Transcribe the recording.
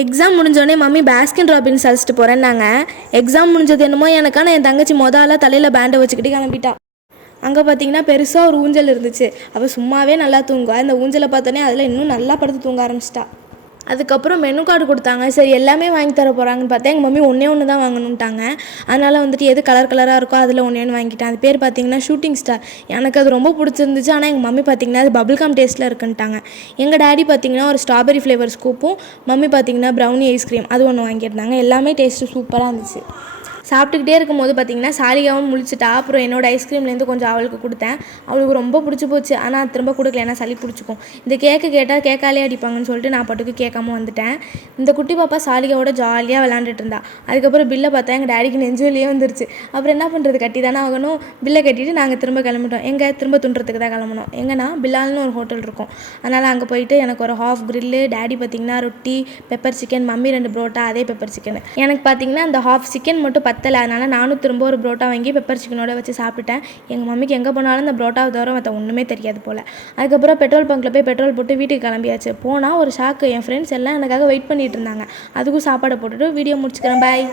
Exam முடிஞ்சோடனே mummy Baskin Robbins அழைச்சிட்டு போகிறேன்னாங்க. Exam முடிஞ்சது என்னமோ எனக்கான என் தங்கச்சி மொதலாக தலையில் பேண்டை வச்சுக்கிட்டு கிளம்பிட்டா. அங்கே பார்த்தீங்கன்னா பெருசாக ஒரு ஊஞ்சல் இருந்துச்சு. அவள் சும்மாவே நல்லா தூங்குவா. இந்த ஊஞ்சலை பார்த்தோன்னே அதில் இன்னும் நல்லா படுத்து தூங்க ஆரம்பிச்சிட்டா. அதுக்கப்புறம் மெனு கார்டு கொடுத்தாங்க. சரி எல்லாமே வாங்கி தர போகிறாங்கன்னு பார்த்தா எங்கள் மம்மி ஒன்று தான் வாங்கணுன்ட்டாங்க. அதனால் வந்துட்டு எது கலர் கலராக இருக்கோ அதில் ஒன்று வாங்கிட்டேன். அது பேர் பார்த்தீங்கன்னா ஷூட்டிங் ஸ்டார். எனக்கு அது ரொம்ப பிடிச்சிருந்துச்சு. ஆனால் எங்கள் மம்மி பார்த்தீங்கன்னா அது பபிள்கம் டேஸ்ட்டில் இருக்குன்ட்டாங்க. எங்கள் டேடி பார்த்தீங்கன்னா ஒரு ஸ்ட்ராபெரி ஃப்ளேவர் ஸ்கூப்பும், மம்மி பார்த்தீங்கன்னா ப்ரௌனி ஐஸ்கிரீம் அது ஒன்று வாங்கியிருந்தாங்க. எல்லாமே டேஸ்ட்டு சூப்பராக இருந்துச்சு. சாப்பிட்டுக்கிட்டே இருக்கும்போது பார்த்திங்கன்னா சாலிகாவும் முழிச்சிட்டா. அப்புறம் என்னோடய ஐஸ்கிரீம்லேருந்து கொஞ்சம் அவளுக்கு கொடுத்தேன். அவளுக்கு ரொம்ப பிடிச்சி போச்சு. ஆனால் திரும்ப கொடுக்கல, ஏன்னா சளி பிடிச்சிக்கும். இந்த கேக்கு கேட்டால் கேக்காலே அடிப்பாங்கன்னு சொல்லிட்டு நான் பாட்டுக்கு கேட்காம வந்துட்டேன். இந்த குட்டி பாப்பா சாலிகாவோட ஜாலியாக விளாண்டுட்டு இருந்தா. அதுக்கப்புறம் பில்லை பார்த்தா எங்கள் டேடிக்கு நெஞ்சுவலியே வந்துருச்சு. அப்புறம் என்ன பண்ணுறது, கட்டி தானே ஆகணும். பில்லை கட்டிட்டு நாங்கள் திரும்ப கிளம்பிட்டோம். திரும்ப துண்டுறதுக்கு தான் கிளம்பணும். எங்கன்னா பில்லால்னு ஒரு ஹோட்டல் இருக்கும். அதனால் அங்கே போயிட்டு எனக்கு ஒரு ஹாஃப் கிரில்லு, டேடி பார்த்திங்கன்னா ரொட்டி, பெப்பர் சிக்கன், மம்மி 2 புரோட்டா, அதே பெப்பர் சிக்கன். எனக்கு பார்த்திங்கன்னா அந்த ஹாஃப் சிக்கன் மட்டும் பத்தலை. அதனால் நானும் திரும்ப ஒரு புரோட்டா வாங்கி பெப்பர் சிக்கனோட வச்சு சாப்பிட்டுட்டேன். எங்கள் மம்மிக்கு எங்கே போனாலும் அந்த புரோட்டாவை தவிர மற்ற ஒன்றுமே தெரியாது போல். அதுக்கப்புறம் பெட்ரோல் பங்க்கில் போய் பெட்ரோல் போட்டு வீட்டுக்கு கிளம்பியாச்சு. போனால் ஒரு ஷாக்கு, என் ஃப்ரெண்ட்ஸ் எல்லாம் எனக்காக வெயிட் பண்ணிகிட்டு இருந்தாங்க. அதுக்கும் சாப்பாடை போட்டுட்டு வீடியோ முடிச்சுக்கிறேன். பாய்.